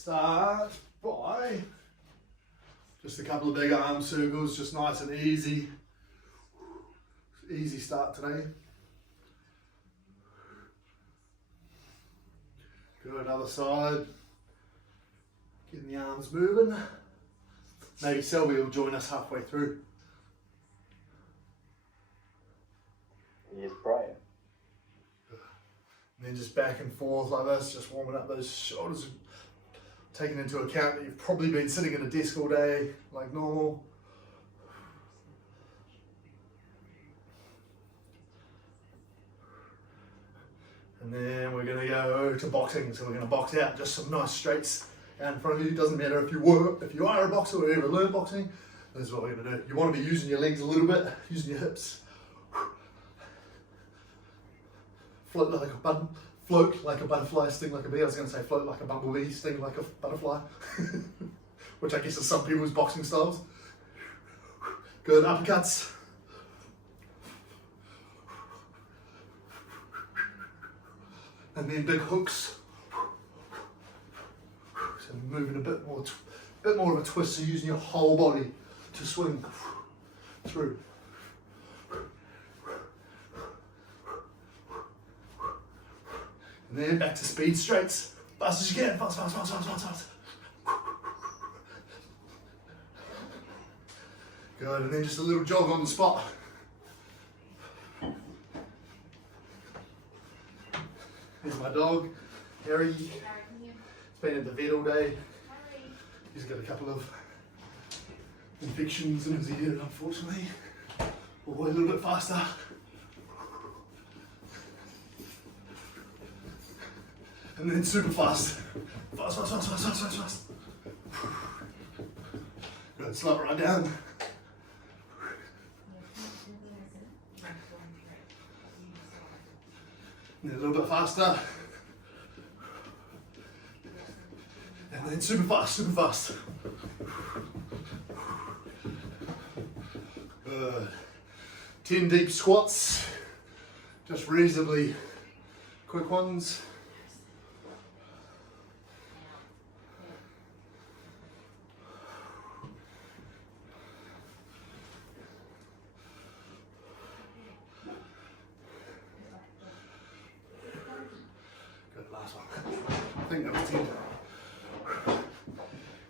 start by just a couple of big arm circles, just nice and easy. Easy start today. Good, other side. Getting the arms moving. Maybe Selby will join us halfway through. He's praying. And then just back and forth like this, just warming up those shoulders, taking into account that you've probably been sitting at a desk all day, like normal. And then we're going to go to boxing, so we're going to box out just some nice straights out in front of you. It doesn't matter if you are a boxer or ever learned boxing, this is what we're going to do. You want to be using your legs a little bit, using your hips. Float like a butterfly, sting like a bee. I was going to say float like a bumblebee, sting like a butterfly, which I guess is some people's boxing styles. Good, uppercuts. And then big hooks. So moving a bit more of a twist, so using your whole body to swing through. And then back to speed straights. Fast as you can. Fast, fast, fast, fast, fast, fast. Good, and then just a little jog on the spot. Here's my dog, Harry. He's been at the vet all day. He's got a couple of infections in his ear, unfortunately. We'll go a little bit faster. And then super fast. Fast, fast, fast, fast, fast, fast, fast. Good, slow it right down. And then a little bit faster. And then super fast, super fast. Good. 10 deep squats. Just reasonably quick ones. I think that was 10.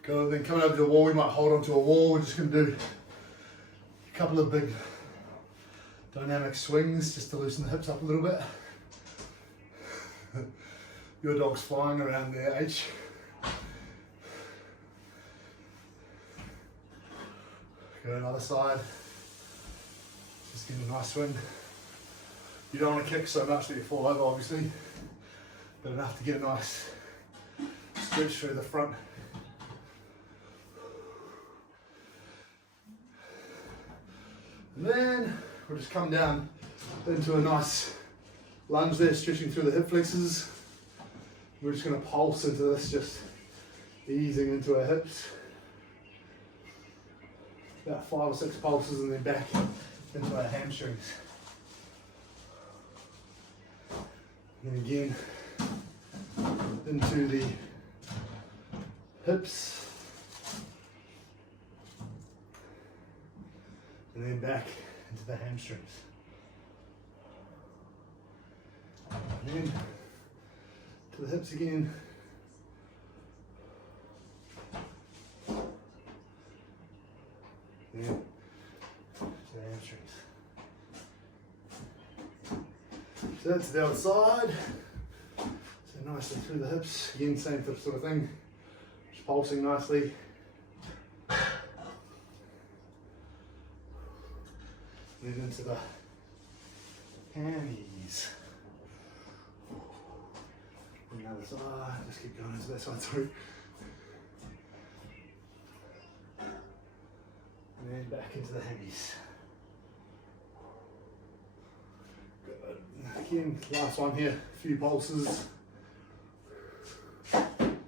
Go, then coming over to the wall, we might hold onto a wall. We're just going to do a couple of big dynamic swings just to loosen the hips up a little bit. Your dog's flying around there, H. Go another side. Just getting a nice swing. You don't want to kick so much that you fall over, obviously, but enough to get a nice stretch through the front. And then we'll just come down into a nice lunge there, stretching through the hip flexors. We're just going to pulse into this, just easing into our hips. About 5 or 6 pulses and then back into our hamstrings. And again, into the hips, and then back into the hamstrings. And then to the hips again. And to the hamstrings. So that's the other side. So nicely through the hips. Again, same sort of thing. Just pulsing nicely. Then into the hammies. And the other side. Just keep going into that side through. And then back into the hammies. Good. Again, last one here. A few pulses. And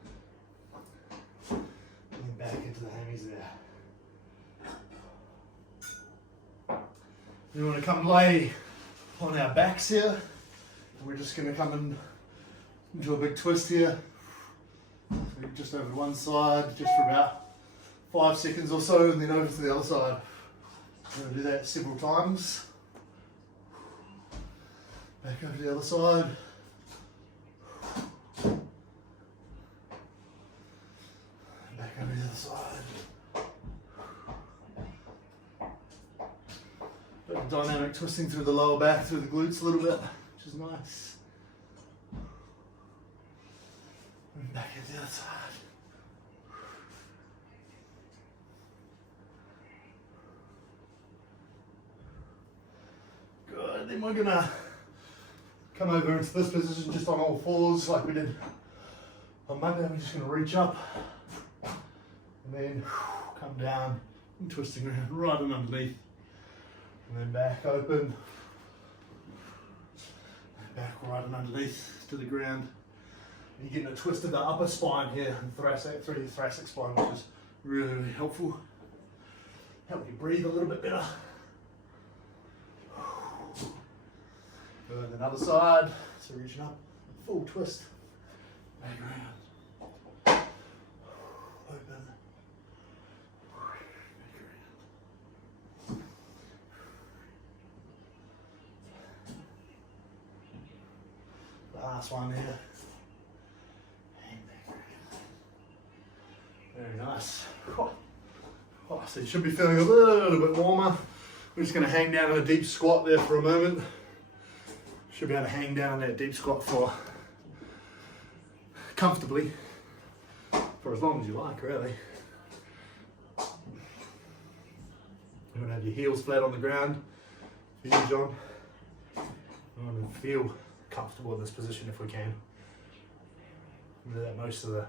then back into the hammies there. We want to come and lay on our backs here. And we're just going to come into a big twist here. just over to one side, just for about 5 seconds or so, and then over to the other side. I'm going to do that several times. Back over to the other side. Back over to the other side. Bit of dynamic twisting through the lower back, through the glutes a little bit, which is nice. And back over to the other side. Good, then we're gonna come over into this position just on all fours like we did on Monday. We're just gonna reach up and then come down and twisting around right and underneath. And then back open, and back right and underneath to the ground. And you're getting a twist of the upper spine here, and thoracic, through the thoracic spine, which is really, really helpful. Help you breathe a little bit better. Good, then other side, so reaching up, full twist, back around, open, back around. Last one here, and back around. Very nice. Oh, so you should be feeling a little bit warmer. We're just going to hang down in a deep squat there for a moment. Should be able to hang down in that deep squat for comfortably for as long as you like, really. You want to have your heels flat on the ground for you, John. We want to feel comfortable in this position if we can. Remember that most of the,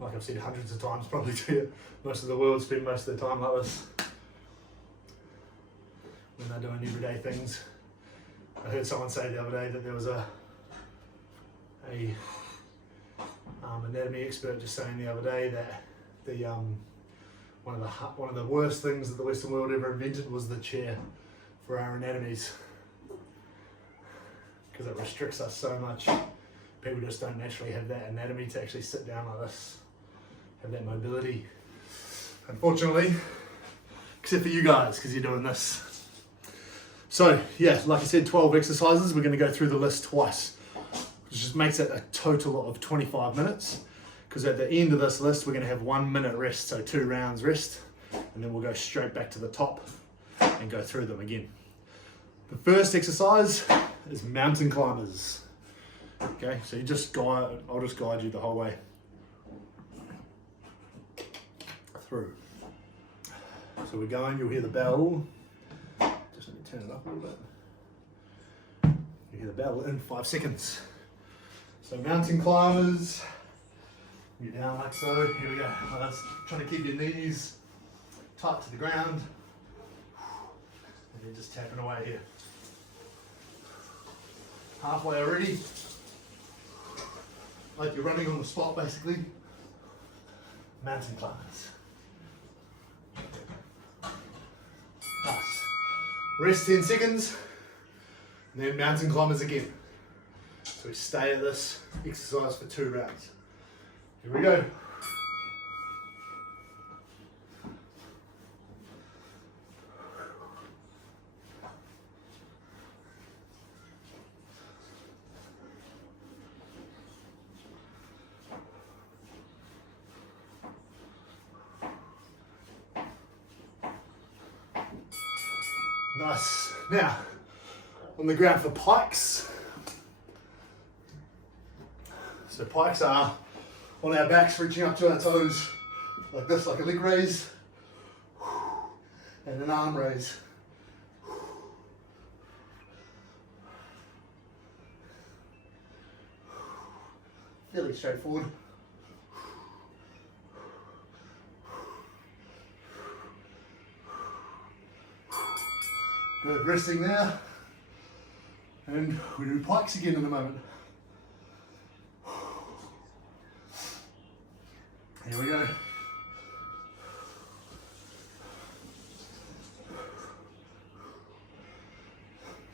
like I've said hundreds of times probably to you, most of the world spend most of their time like this when they're doing everyday things. I heard someone say the other day that there was a anatomy expert just saying the other day that the one of the worst things that the Western world ever invented was the chair for our anatomies, because it restricts us so much. People just don't naturally have that anatomy to actually sit down like this, have that mobility. Unfortunately, except for you guys, because you're doing this. So yeah, like I said, 12 exercises. We're going to go through the list twice, which just makes it a total of 25 minutes. Because at the end of this list, we're going to have 1 minute rest, so 2 rounds rest, and then we'll go straight back to the top and go through them again. The first exercise is mountain climbers. Okay, so I'll just guide you the whole way through. So we're going, you'll hear the bell. Just let me turn it up a little bit. You hear the bell in 5 seconds. So mountain climbers, you're down like so. Here we go. Let's try to keep your knees tight to the ground. And then just tapping away here. Halfway already. Like you're running on the spot basically. Mountain climbers. Nice. Rest 10 seconds, and then mountain climbers again. So we stay at this exercise for 2 rounds. Here we go. Nice. Now, on the ground for pikes. So pikes are on our backs, reaching up to our toes, like this, like a leg raise, and an arm raise. Fairly straightforward. Good, resting there, and we do pikes again in a moment. Here we go.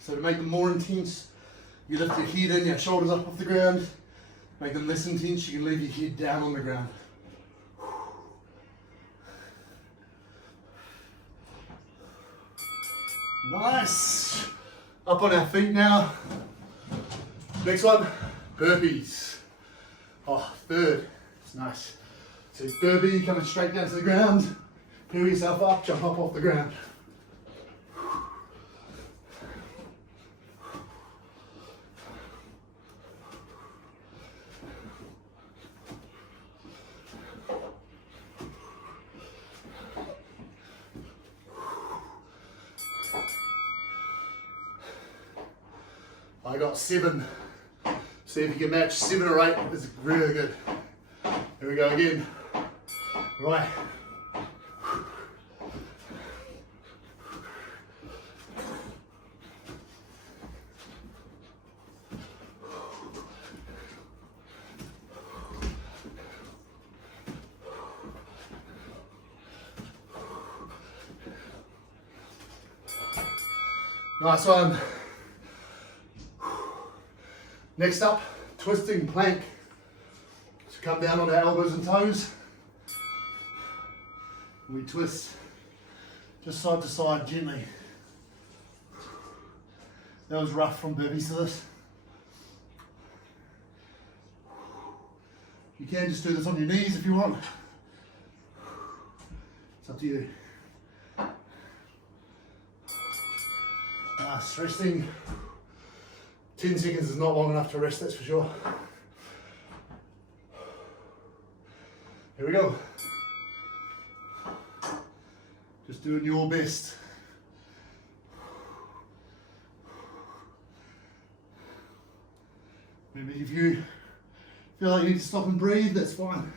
So to make them more intense, you lift your head in, your shoulders up off the ground, Make them less intense. You can leave your head down on the ground. Nice. Up on our feet now. Next one, burpees. Oh, third. It's nice. So burpee, coming straight down to the ground. Peel yourself up, jump up off the ground. I got 7. See if you can match 7 or 8. This is really good. Here we go again. Right. Nice one. Next up, twisting plank. So come down on our elbows and toes. We twist just side to side gently. That was rough from burpees to this. You can just do this on your knees if you want. It's up to you. Nice, resting. 10 seconds is not long enough to rest, that's for sure. Here we go. Just doing your best. Maybe if you feel like you need to stop and breathe, that's fine.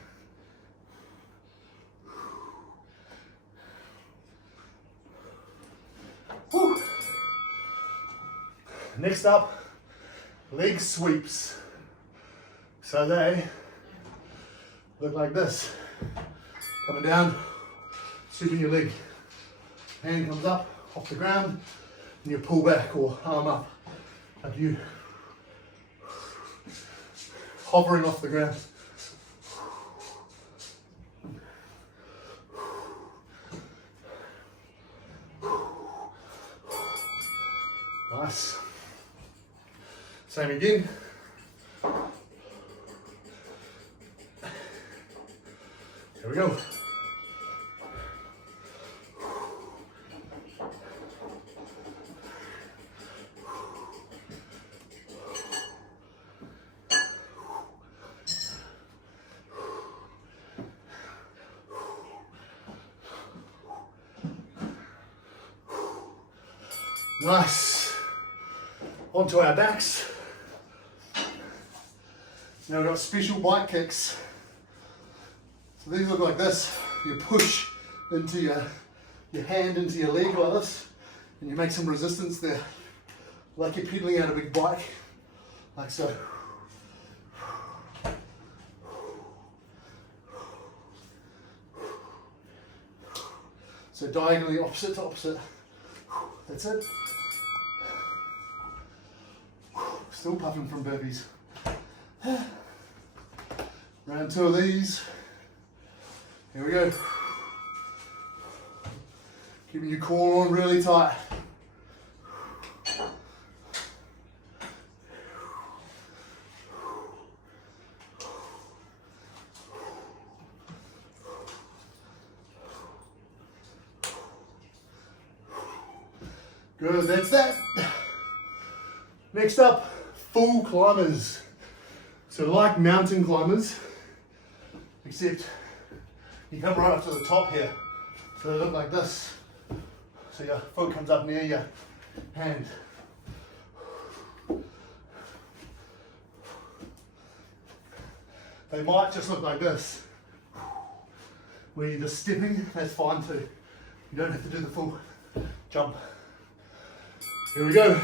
Whew. Next up, leg sweeps. So they look like this. Coming down, sweeping your leg. Hand comes up off the ground and you pull back or arm up. Up to you. Hovering off the ground. Nice. Same again. Here we go. Nice. Onto our backs. Now we've got special bike kicks. So these look like this. You push into your hand into your leg like this, and you make some resistance there, like you're pedaling out a big bike, like so. So diagonally opposite to opposite. That's it. Still puffing from burpees. Round 2 of these. Here we go. Keeping your core on really tight. Good, that's that. Next up, full climbers. So like mountain climbers, except you come right up to the top here. So they look like this. So your foot comes up near your hand. They might just look like this. Where you're just stepping, that's fine too. You don't have to do the full jump. Here we go.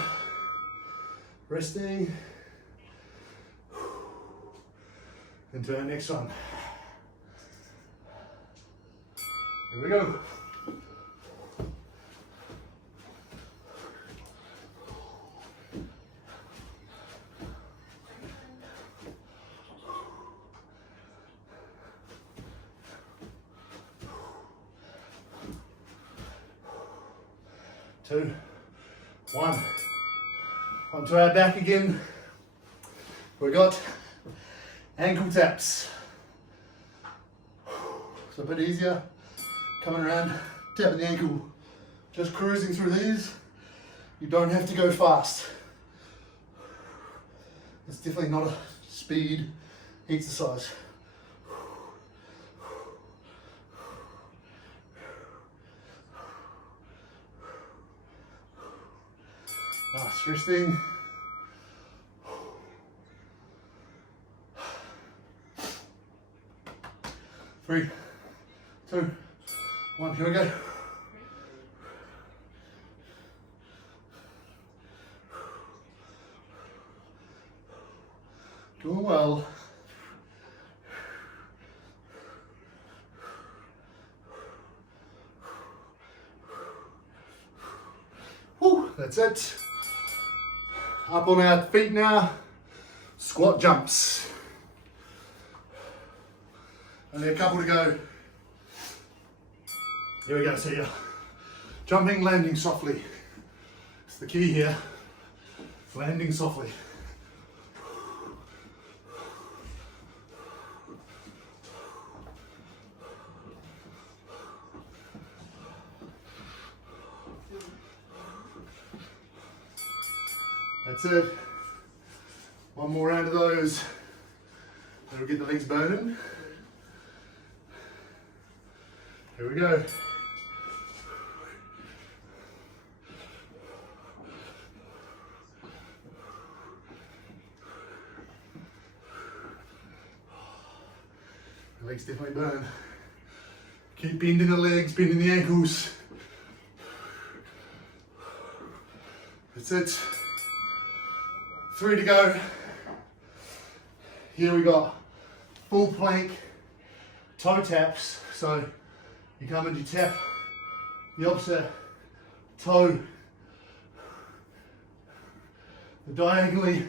Resting. Into our next one. Here we go. 2, 1. Onto our back again. We got ankle taps. So a bit easier, coming around, tapping the ankle, just cruising through these. You don't have to go fast. It's definitely not a speed exercise. Nice, resting. 3, 2, 1, here we go. Doing well. Whew, that's it. Up on our feet now. Squat jumps. Only a couple to go. Here we go, see ya. Jumping, landing softly. It's the key here. Landing softly. That's it. One more round of those. That'll get the legs burning. Here we go. The legs definitely burn. Keep bending the legs, bending the ankles. That's it. 3 to go. Here we got full plank, toe taps. So you come and you tap the opposite toe, the diagonally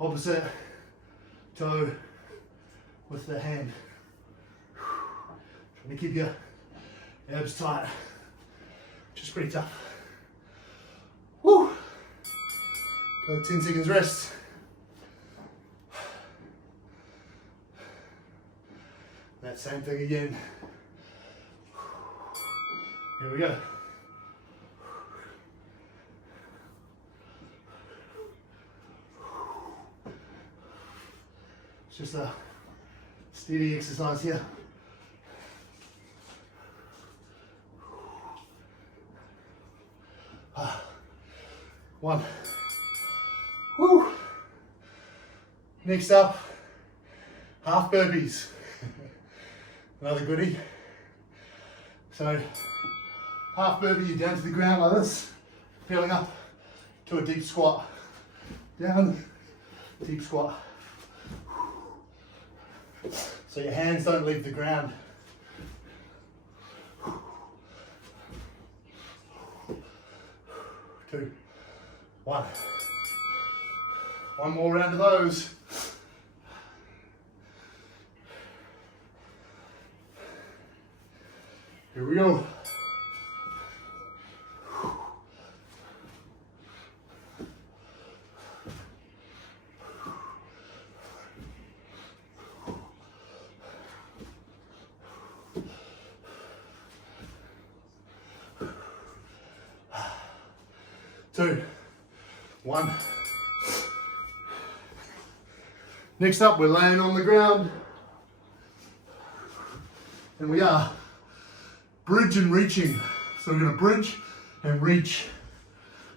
opposite toe with the hand. Trying to keep your abs tight, which is pretty tough. Woo! Got 10 seconds rest. That same thing again. Here we go. It's just a steady exercise here. One. Woo. Next up, half burpees. Another goodie. So, half burpee, you're down to the ground like this, peeling up to a deep squat. Down, deep squat. So your hands don't leave the ground. 2, 1. One more round of those. Here we go. Two, 1. Next up, we're laying on the ground. And we are bridge and reaching. So we're going to bridge and reach.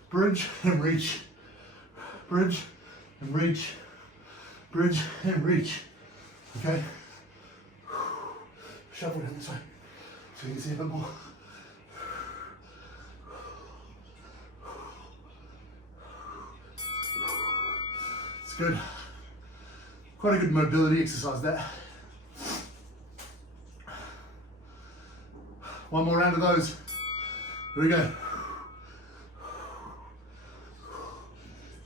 Bridge and reach. Bridge and reach. Bridge and reach. Okay? Shuffle down this way so you can see a bit more. It's good. Quite a good mobility exercise that. One more round of those. Here we go.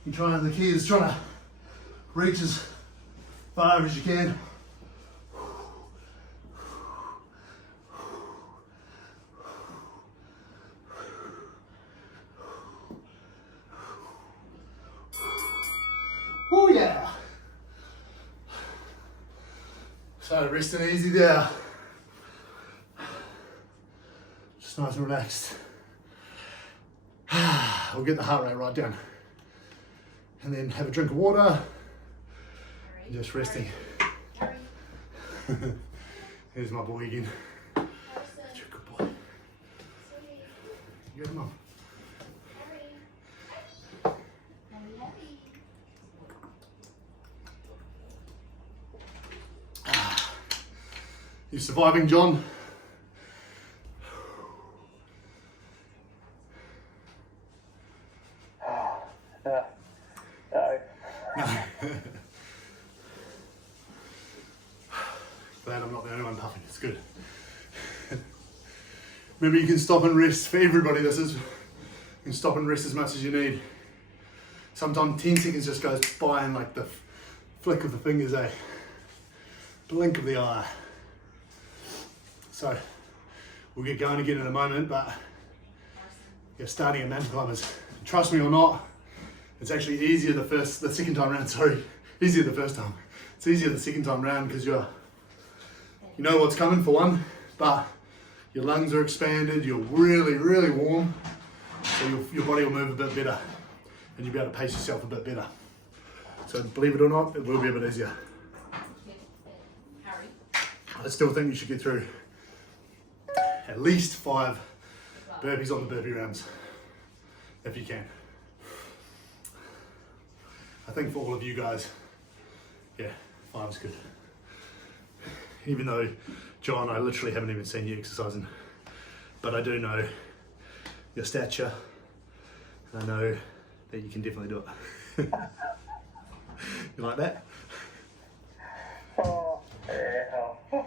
The key is trying to reach as far as you can. So resting easy there. Just nice and relaxed. We'll get the heart rate right down. And then have a drink of water. And just resting. Here's my boy again. You're a good boy. You got him on. You surviving, John? No. Glad I'm not the only one puffing, it's good. Remember, you can stop and rest. For everybody, this is, you can stop and rest as much as you need. Sometimes 10 seconds just goes by in like the flick of the fingers, eh? Blink of the eye. So, we'll get going again in a moment, but you're starting at mountain climbers. Trust me or not, it's actually easier the second time round, sorry. Easier the first time. It's easier the second time round because you know what's coming for one, but your lungs are expanded, you're really, really warm, so your body will move a bit better and you'll be able to pace yourself a bit better. So believe it or not, it will be a bit easier. I still think you should get through at least 5 burpees on the burpee rounds, if you can. I think for all of you guys, yeah, 5 is good. Even though, John, I literally haven't even seen you exercising, but I do know your stature, and I know that you can definitely do it. You like that? Oh, yeah.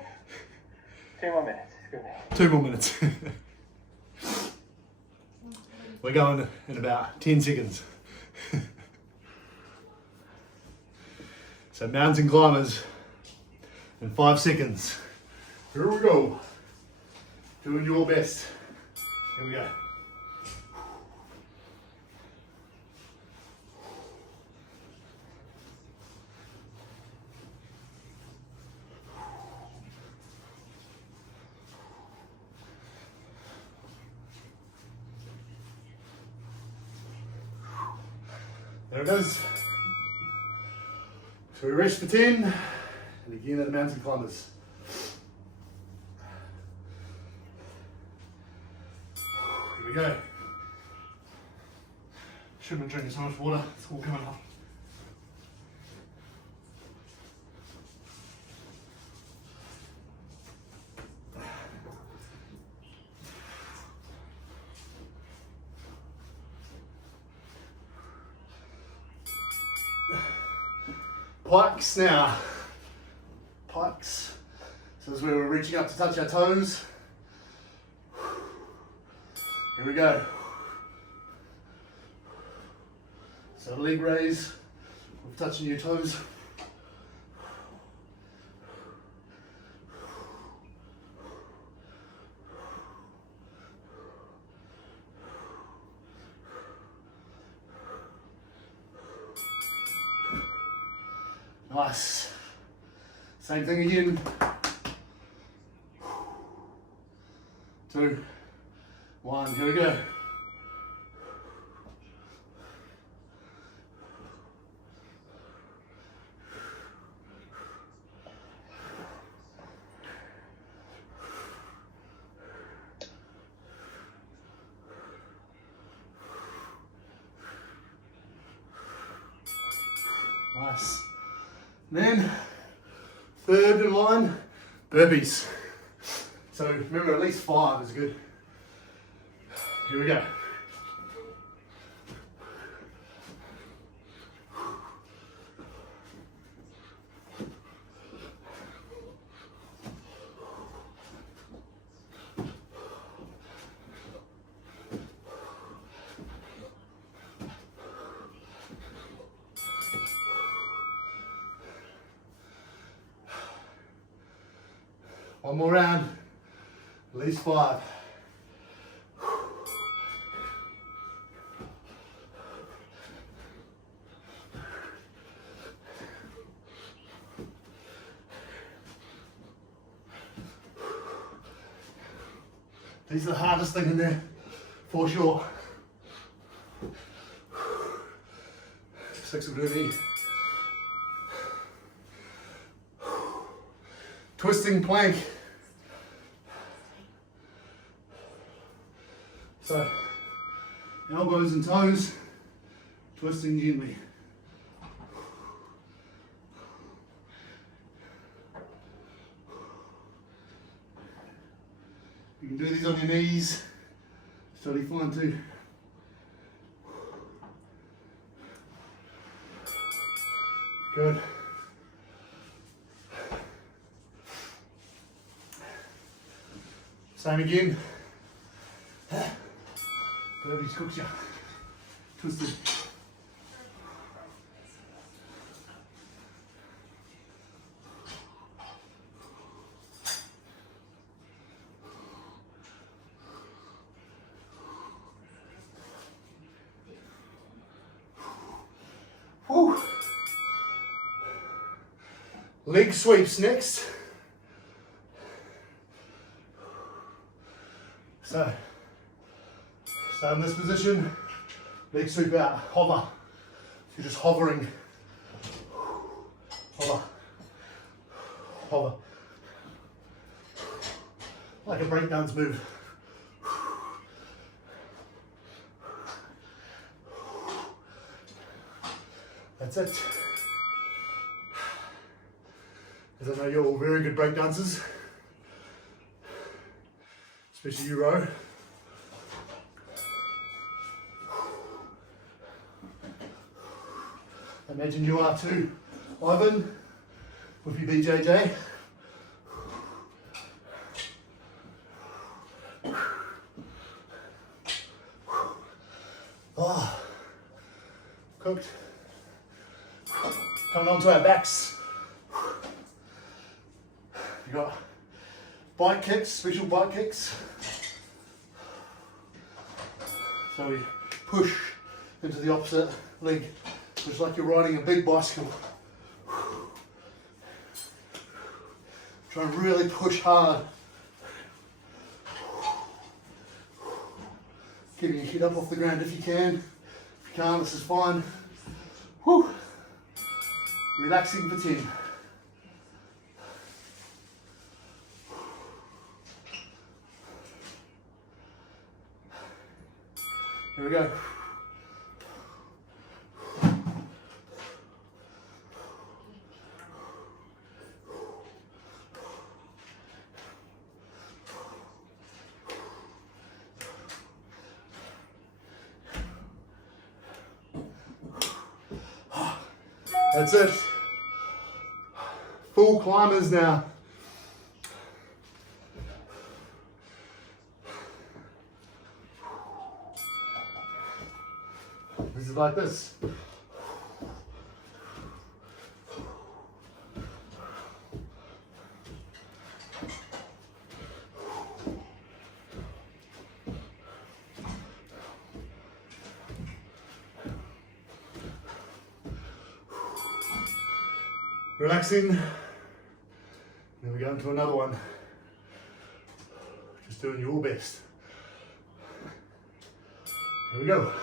2 more minutes. 2 more minutes. We're going in about 10 seconds. So mountain climbers in 5 seconds. Here we go. Doing your best. Here we go. There it is. So we rest for 10, and again at the mountain climbers. Here we go. Shouldn't be drinking so much water, it's all coming up. Pikes now. Pikes. So this is where we're reaching up to touch our toes. Here we go. So leg raise, with touching your toes. Nice. Same thing again. 2, 1, here we go. Nice. Then, third in line, burpees. So remember, at least 5 is good. Here we go. One more round, at least 5. These are the hardest thing in there, for sure. 6 of doing. Twisting plank. So, elbows and toes, twisting gently. You can do these on your knees, it's totally fine too. Good. Same again. Burpees cooks you. Twisted. Whew. Leg sweeps next. So, start in this position, leg sweep out, hover. You're just hovering. Hover. Hover. Like a breakdance move. That's it. Because I know you're all very good breakdancers. Especially you, Ro. I imagine you are too. Ivan, with your BJJ. Oh, cooked. Coming onto our backs. You got bike kicks, special bike kicks. So we push into the opposite leg, just like you're riding a big bicycle. Try and really push hard. Keeping your head up off the ground if you can. If you can't, this is fine. Whew. Relaxing for 10. Here we go. That's it. Full climbers now. This is like this. Relaxing. Then we go into another one. Just doing your best. Here we go.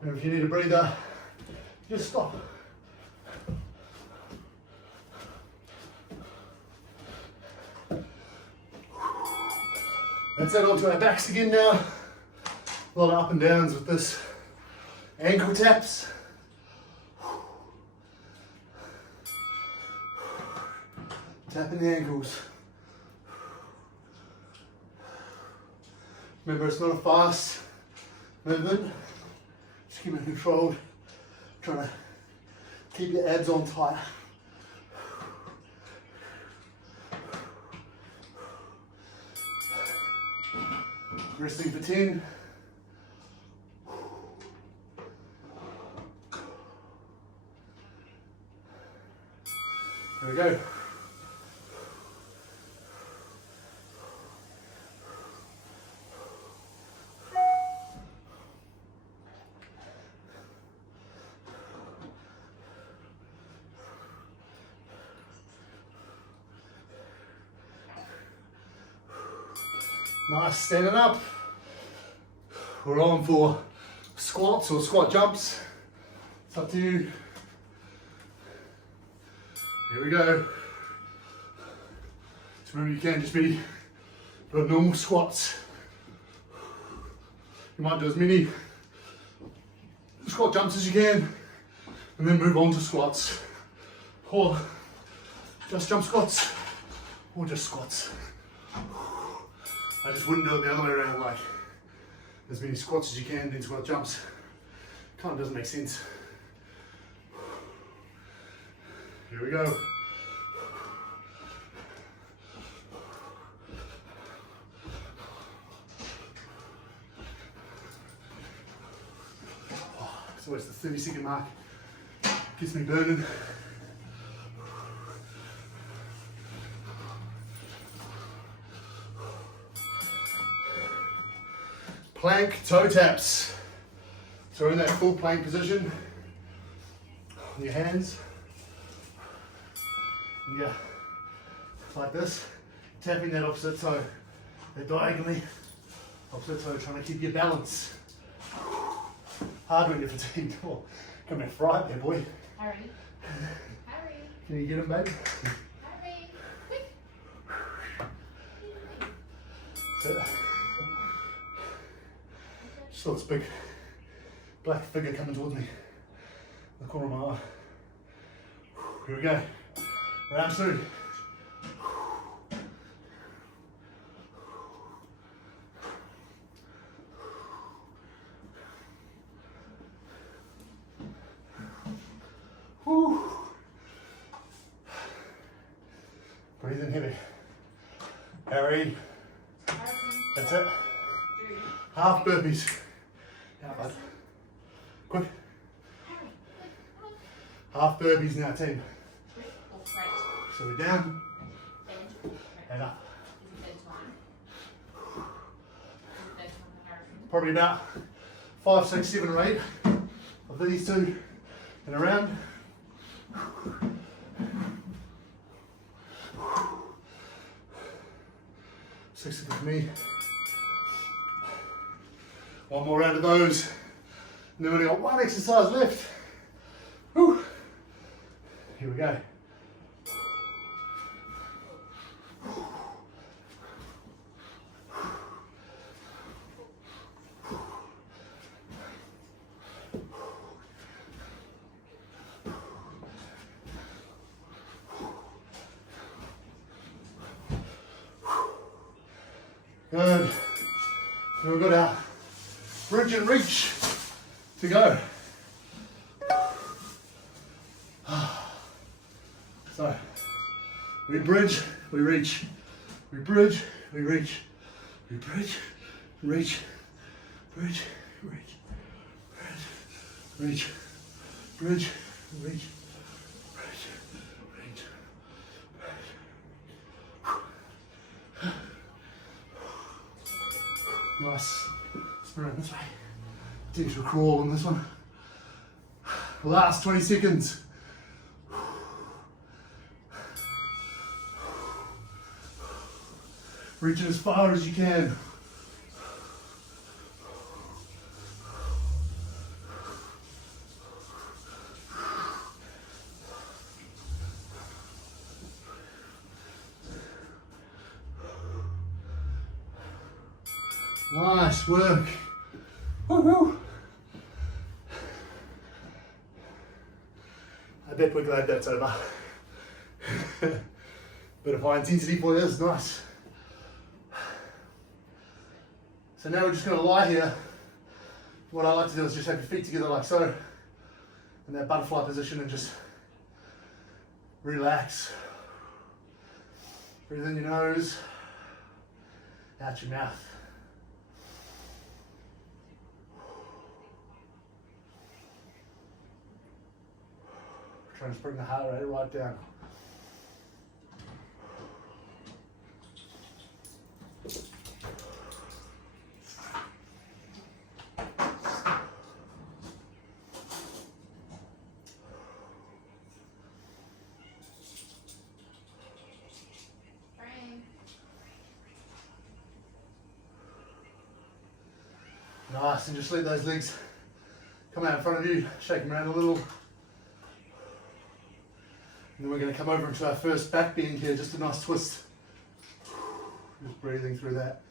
And if you need a breather, just stop. That's it, onto our backs again now. A lot of up and downs with this. Ankle taps. Tapping the ankles. Remember, it's not a fast movement. Just keep it controlled. Trying to keep your abs on tight. Resting for 10. There we go. Nice, standing up. We're on for squats or squat jumps. It's up to you. Here we go. So remember, you can just be doing normal squats. You might do as many squat jumps as you can, and then move on to squats. Or just jump squats, or just squats. I just wouldn't do it the other way around, like as many squats as you can, then squat jumps. Kind of doesn't make sense. Here we go. It's always the 30-second mark. Gets me burning. Plank toe taps. So we're in that full plank position on your hands. Yeah, like this, tapping that opposite toe, that diagonally, opposite toe, trying to keep your balance. Hard when you're fatigued. Oh, come here, right there, boy. Hurry. Hurry. Can you get him, baby? Hurry. Quick. That's it. Just saw this big black figure coming towards me. The corner of my eye. Here we go. Round 2. Whew. Breathe in heavy. Harry. That's it. Half burpees. How bud? Quick. Half burpees now, team. So we're down and up. Probably about 5, 6, 7 or 8 of these two and around. Six of me. One more round of those. And then we've got one exercise left. Whew. Here we go. Good. Then we've got our bridge and reach to go. So, we bridge, we reach. We bridge, we reach. We bridge, reach, bridge, reach, bridge, reach, bridge, reach, bridge, reach. Nice. Sprint this way. Takes a crawl on this one. Last 20 seconds. Reach it as far as you can. Nice work. Woo-hoo. I bet we're glad that's over. Bit of high intensity for you, it's nice. So now we're just going to lie here. What I like to do is just have your feet together like so, in that butterfly position, and just relax. Breathe in your nose, out your mouth. Trying to bring the heart rate right down. Nice, and just let those legs come out in front of you, shake them around a little. And then we're going to come over into our first back bend here, just a nice twist. Just breathing through that.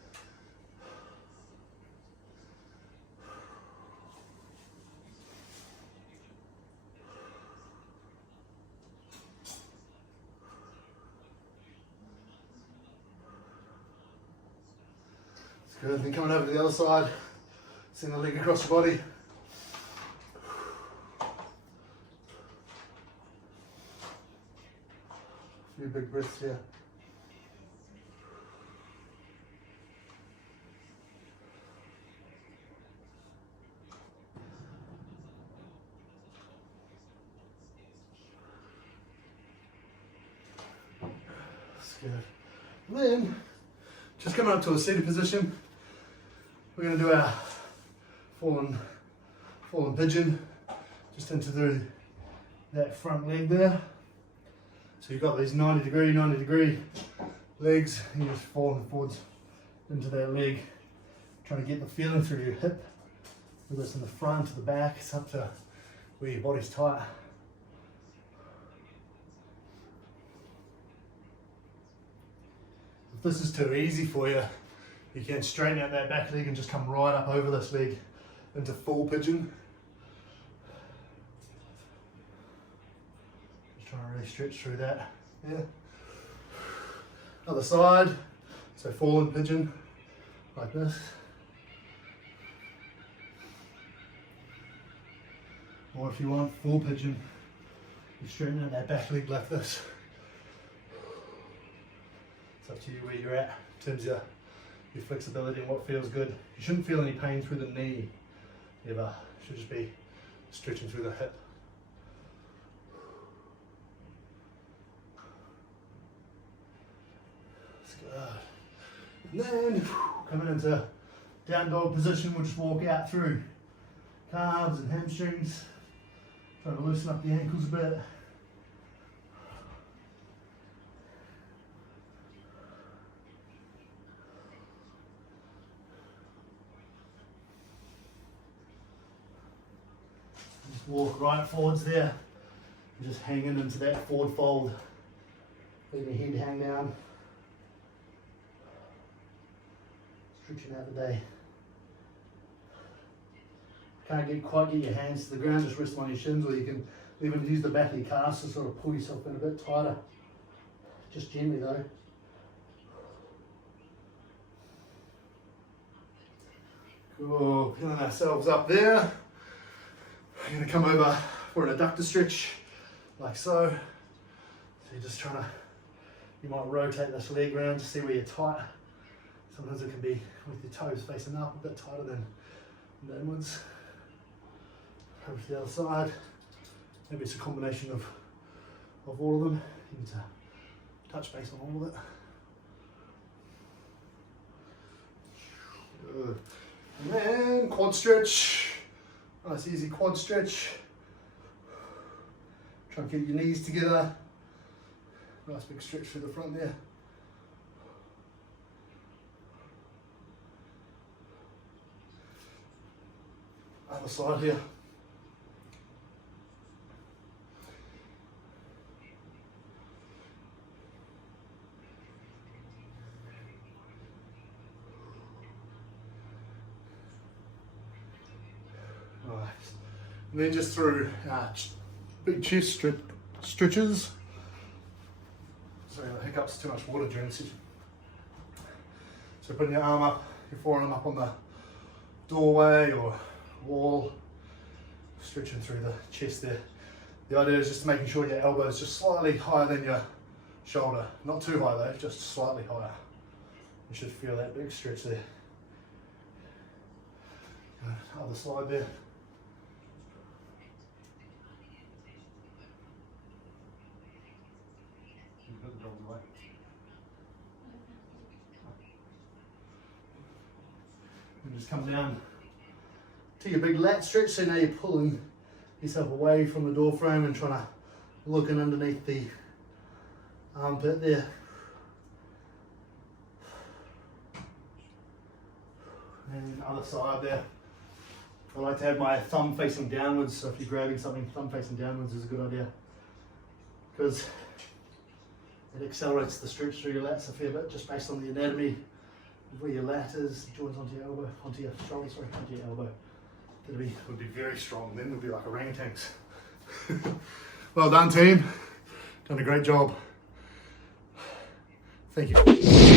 Good, then coming over to the other side, send the leg across your body. A few big breaths here. That's good. And then, just coming up to a seated position. We're going to do our fallen pigeon, just into that front leg there. So you've got these 90 degree legs, and you're just falling forwards into that leg, trying to get the feeling through your hip, whether it's in the front or the back. It's up to where your body's tight. If this is too easy for you, you can straighten out that back leg and just come right up over this leg into full pigeon. Just trying to really stretch through that. Yeah. Other side. So fallen pigeon, like this. Or if you want full pigeon, you straighten out that back leg like this. It's up to you where you're at in terms of your flexibility and what feels good. You shouldn't feel any pain through the knee ever. It should just be stretching through the hip. That's good. And then coming into down dog position, we'll just walk out through calves and hamstrings. Try to loosen up the ankles a bit. Walk right forwards there, and just hanging into that forward fold. Let your head hang down. Stretching out the day. Can't quite get your hands to the ground, just rest them on your shins, or you can even use the back of your calves to sort of pull yourself in a bit tighter. Just gently though. Cool, pulling ourselves up there. We're going to come over for an adductor stretch, like so. So you're just trying to, you might rotate this leg around to see where you're tight. Sometimes it can be with your toes facing up, a bit tighter than downwards. Over to the other side. Maybe it's a combination of all of them. You need to touch base on all of it. Good. And then quad stretch. Nice easy quad stretch. Try and keep your knees together. Nice big stretch through the front there. Other side here. Right. And then just through big chest stretches. Sorry, the hiccups, too much water during the session. So putting your arm up, your forearm up on the doorway or wall, stretching through the chest there. The idea is just making sure your elbow is just slightly higher than your shoulder. Not too high though, just slightly higher. You should feel that big stretch there. Other side there. And just come down to your big lat stretch, so now you're pulling yourself away from the door frame and trying to look in underneath the armpit there. And other side there. I like to have my thumb facing downwards, so if you're grabbing something, thumb facing downwards is a good idea. Because it accelerates the stretch through your lats a fair bit, just based on the anatomy of where your lat is, the joints onto your elbow, onto your shoulder, sorry, onto your elbow. It would be very strong, then we'd be like orangutans. Well done team, done a great job. Thank you.